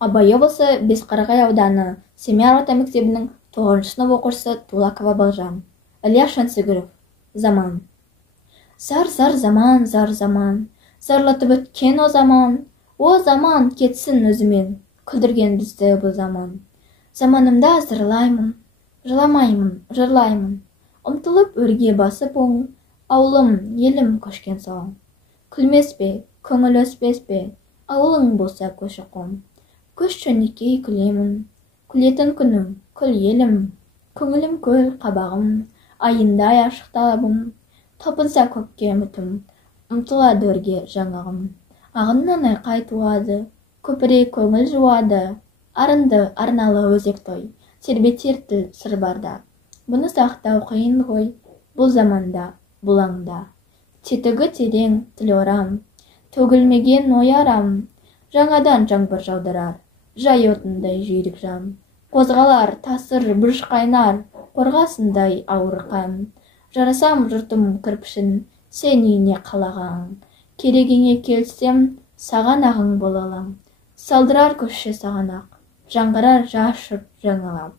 Абай облысы Бесқарағай ауданы Семей орта мектебінің 9 сынып оқушысы Тулакова Балжан. Ильяс Жансүгіров. Заман. Зар заман, зарлатып өткен о заман кетсін өзімен, күлдірген бізді бұл заман. Заманымда зырлаймын, жыламаймын, жырлаймын, ұмтылып өрге басып оң, ауылым, елім көшкен соң. Күлмес пе, көңіл өспес пе, ауылың болса көші-қон. Көш жөнекей күлемін, күлетін күнім, күл елім, көңілім көл қабағым, айындай ашық талабым, топынса көкке үмітім, ұмтылады өрге жаңағым. Ағыннан айқай туады, көпірек көңіл жуады, арынды арналы өзек той, тербетер тіл сыр барда. Бұны сақтау қиын ғой, бұл заманда, бұл аңда. Тетігі терең тіл орам, төгілмеген ой арам, жаңадан жаңбыр жаудырар, жай отындай жүйрік жан. Қозғалар, тасыр, бұрыш қайнар, қорғасындай ауыр қан. Жарасам жұртым кірпішін, сен үйіне қалаған. Керегеңе келсем, саған ағың болалам. Салдырар көші сағанақ, жаңғырар жас жұрт жаңалам.